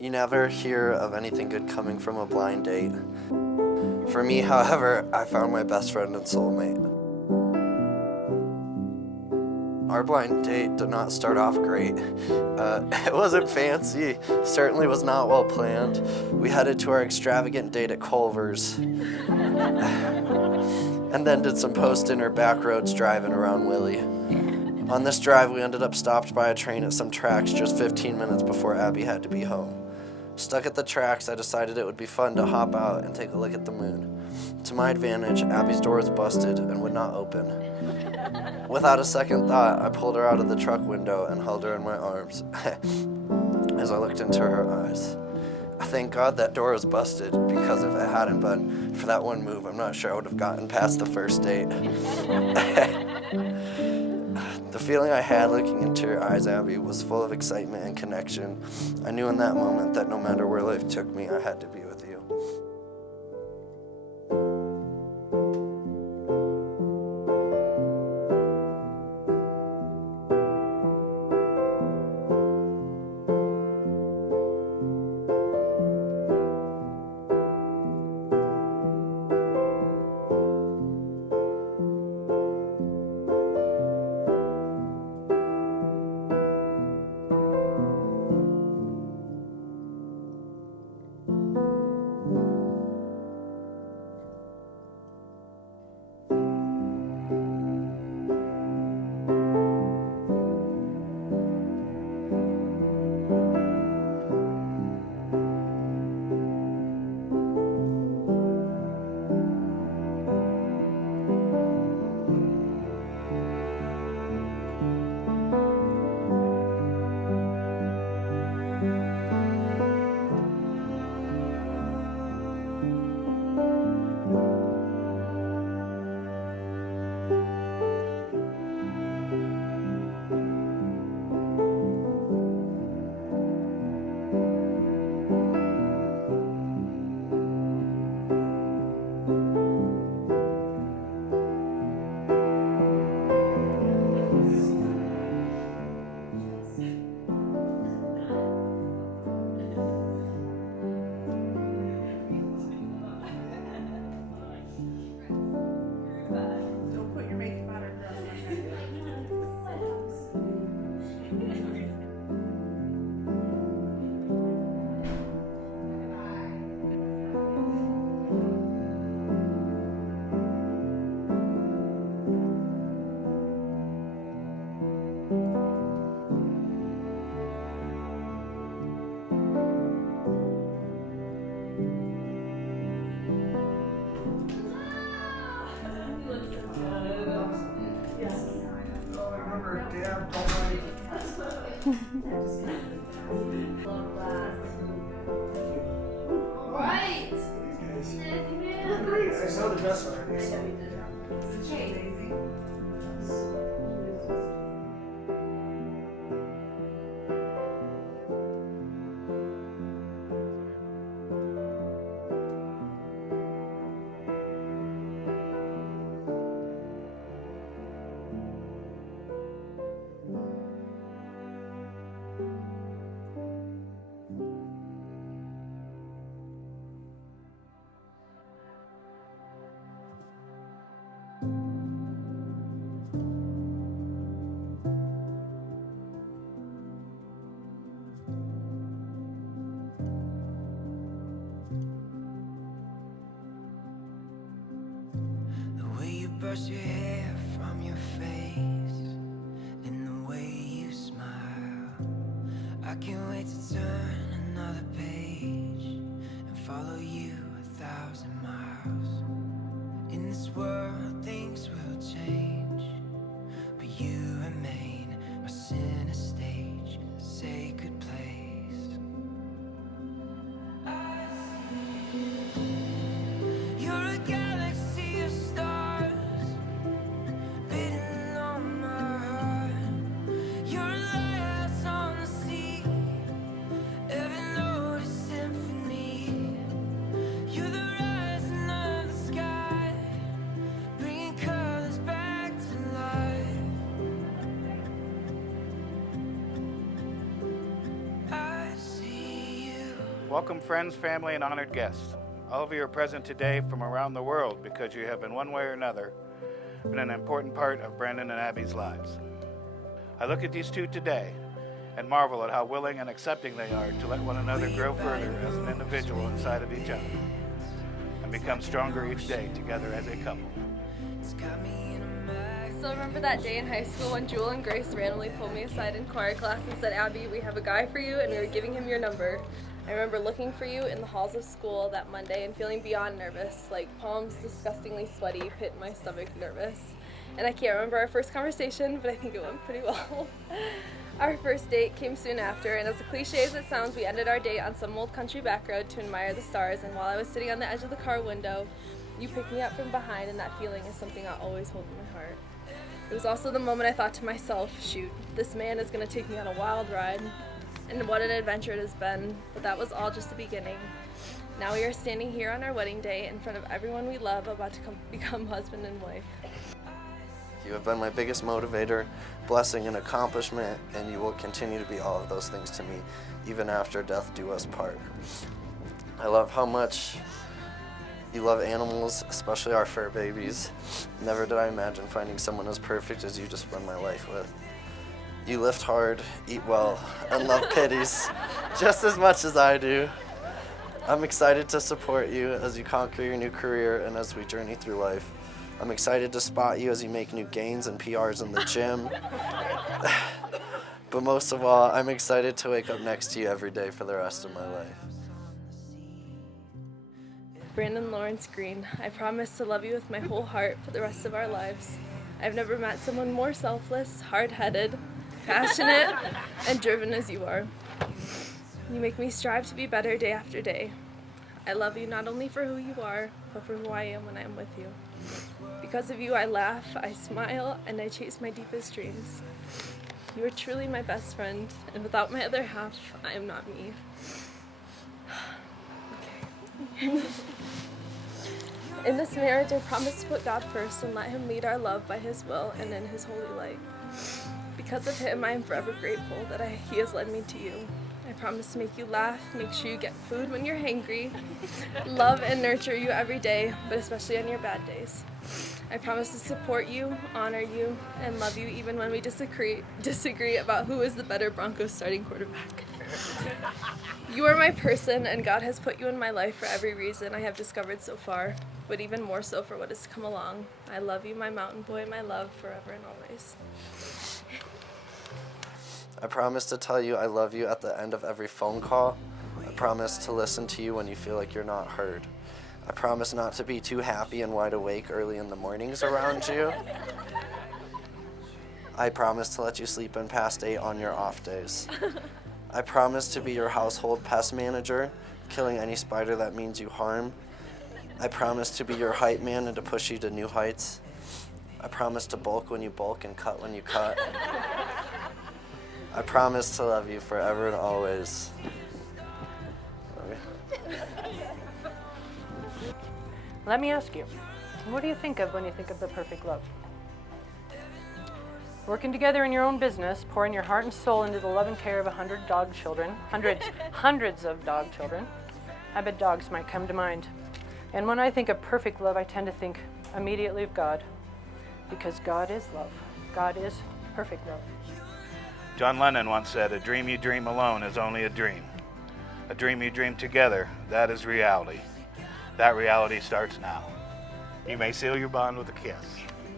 You never hear of anything good coming from a blind date. For me, however, I found my best friend and soulmate. Our blind date did not start off great. It wasn't fancy, certainly was not well planned. We headed to our extravagant date at Culver's and then did some post-dinner back roads driving around Willie. On this drive, we ended up stopped by a train at some tracks just 15 minutes before Abbie had to be home. Stuck at the tracks, I decided it would be fun to hop out and take a look at the moon. To my advantage, Abbie's door was busted and would not open. Without a second thought, I pulled her out of the truck window and held her in my arms as I looked into her eyes. I thank God that door was busted, because if it hadn't been for that one move, I'm not sure I would have gotten past the first date. The feeling I had looking into your eyes, Abbie, was full of excitement and connection. I knew in that moment that no matter where life took me, I had to be with you. Right. I saw the dress already. Brush your hair from your face, and the way you smile. I can't wait to turn another page and follow you 1,000 miles. In this world things will change, but you remain my center stage, a sacred place. I see you're a galaxy of stars. Welcome friends, family, and honored guests. All of you are present today from around the world because you have in one way or another been an important part of Brandon and Abbie's lives. I look at these two today and marvel at how willing and accepting they are to let one another grow further as an individual inside of each other and become stronger each day together as a couple. So remember that day in high school when Jewel and Grace randomly pulled me aside in choir class and said, "Abbie, we have a guy for you," and we were giving him your number. I remember looking for you in the halls of school that Monday and feeling beyond nervous, like palms disgustingly sweaty, pit in my stomach nervous. And I can't remember our first conversation, but I think it went pretty well. Our first date came soon after, and as cliche as it sounds, we ended our date on some old country back road to admire the stars, and while I was sitting on the edge of the car window, you picked me up from behind, and that feeling is something I'll always hold in my heart. It was also the moment I thought to myself, shoot, this man is going to take me on a wild ride. And what an adventure it has been, but that was all just the beginning. Now we are standing here on our wedding day in front of everyone we love, about to become husband and wife. You have been my biggest motivator, blessing, and accomplishment, and you will continue to be all of those things to me, even after death do us part. I love how much you love animals, especially our fur babies. Never did I imagine finding someone as perfect as you to spend my life with. You lift hard, eat well, and love kitties just as much as I do. I'm excited to support you as you conquer your new career and as we journey through life. I'm excited to spot you as you make new gains and PRs in the gym. But most of all, I'm excited to wake up next to you every day for the rest of my life. Brandon Lawrence Green, I promise to love you with my whole heart for the rest of our lives. I've never met someone more selfless, hard-headed, passionate, and driven as you are. You make me strive to be better day after day. I love you not only for who you are, but for who I am when I am with you. Because of you, I laugh, I smile, and I chase my deepest dreams. You are truly my best friend, and without my other half, I am not me. Okay. In this marriage, I promise to put God first and let Him lead our love by His will and in His holy light. Because of Him, I am forever grateful that He has led me to you. I promise to make you laugh, make sure you get food when you're hangry, love and nurture you every day, but especially on your bad days. I promise to support you, honor you, and love you even when we disagree about who is the better Broncos starting quarterback. You are my person, and God has put you in my life for every reason I have discovered so far, but even more so for what is to come along. I love you, my mountain boy, my love, forever and always. I promise to tell you I love you at the end of every phone call. I promise to listen to you when you feel like you're not heard. I promise not to be too happy and wide awake early in the mornings around you. I promise to let you sleep in past 8 on your off days. I promise to be your household pest manager, killing any spider that means you harm. I promise to be your hype man and to push you to new heights. I promise to bulk when you bulk and cut when you cut. I promise to love you forever and always. Love you. Let me ask you, what do you think of when you think of the perfect love? Working together in your own business, pouring your heart and soul into the love and care of 100 dog children, hundreds of dog children. I bet dogs might come to mind. And when I think of perfect love, I tend to think immediately of God, because God is love. God is perfect love. John Lennon once said, "A dream you dream alone is only a dream. A dream you dream together, that is reality. That reality starts now." You may seal your bond with a kiss,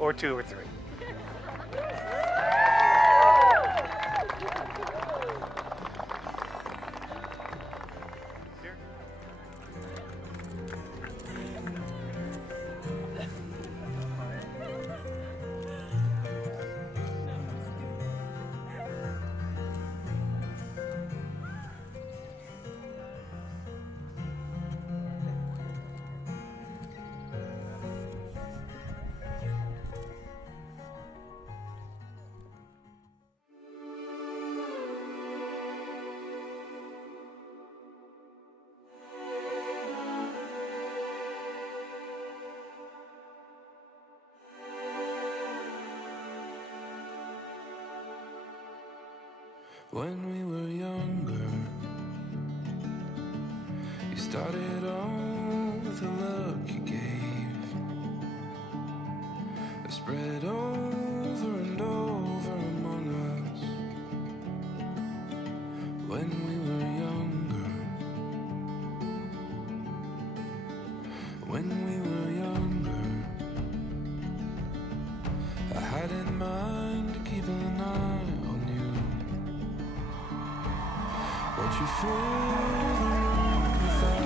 or 2 or 3. When we were younger, started all with a look you gave. It spread over and over among us when we were younger. When we were younger, I had in mind to keep an eye on you. But you filled the room without a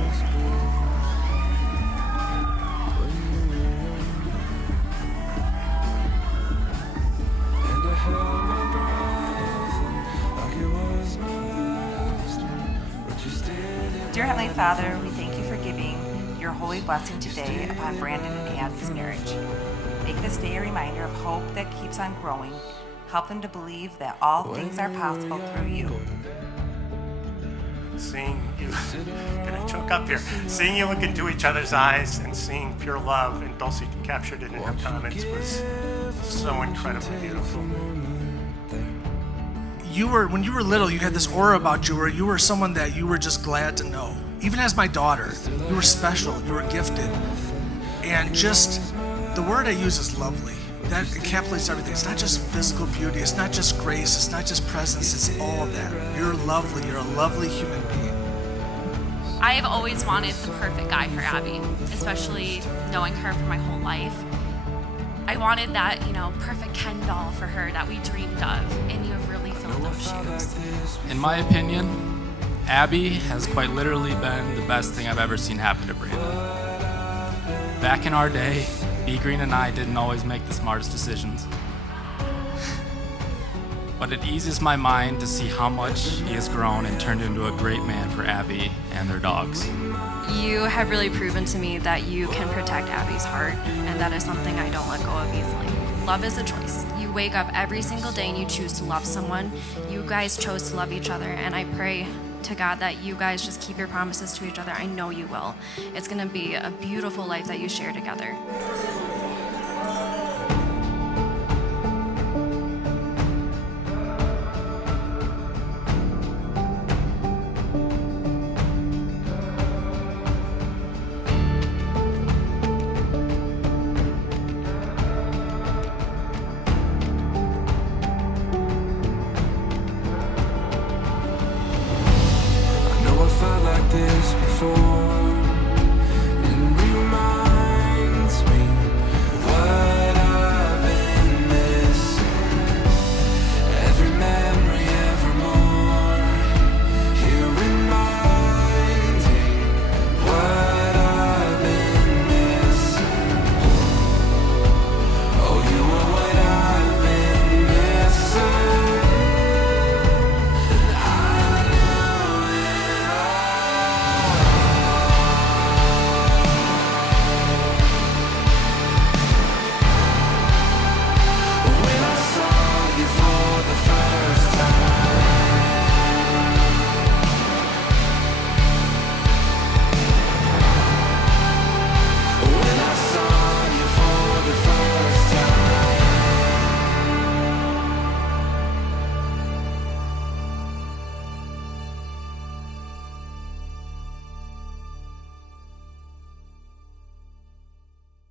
whisper. When we were younger, and I held my breath like it was my last one. But you stared at Dear Heavenly Father, we thank you for giving your holy blessing today upon Brandon and Abbie's marriage. Make this day a reminder of hope that keeps on growing. Help them to believe that all things are possible through you. Seeing you, gonna choke up here. Seeing you look into each other's eyes and seeing pure love, and Dulcie captured it in her comments, was so incredibly beautiful. When you were little, you had this aura about you where you were someone that you were just glad to know. Even as my daughter, you were special, you were gifted. And just, the word I use is lovely. That encapsulates everything. It's not just physical beauty, it's not just grace, it's not just presence, it's all of that. You're lovely, you're a lovely human being. I have always wanted the perfect guy for Abbie, especially knowing her for my whole life. I wanted that, perfect Ken doll for her that we dreamed of, and you have really filled those shoes. In my opinion, Abbie has quite literally been the best thing I've ever seen happen to Brandon. Back in our day, B. Green and I didn't always make the smartest decisions. But it eases my mind to see how much he has grown and turned into a great man for Abbie and their dogs. You have really proven to me that you can protect Abbie's heart, and that is something I don't let go of easily. Love is a choice. You wake up every single day and you choose to love someone. You guys chose to love each other, and I pray to God that you guys just keep your promises to each other. I know you will. It's gonna be a beautiful life that you share together. this before.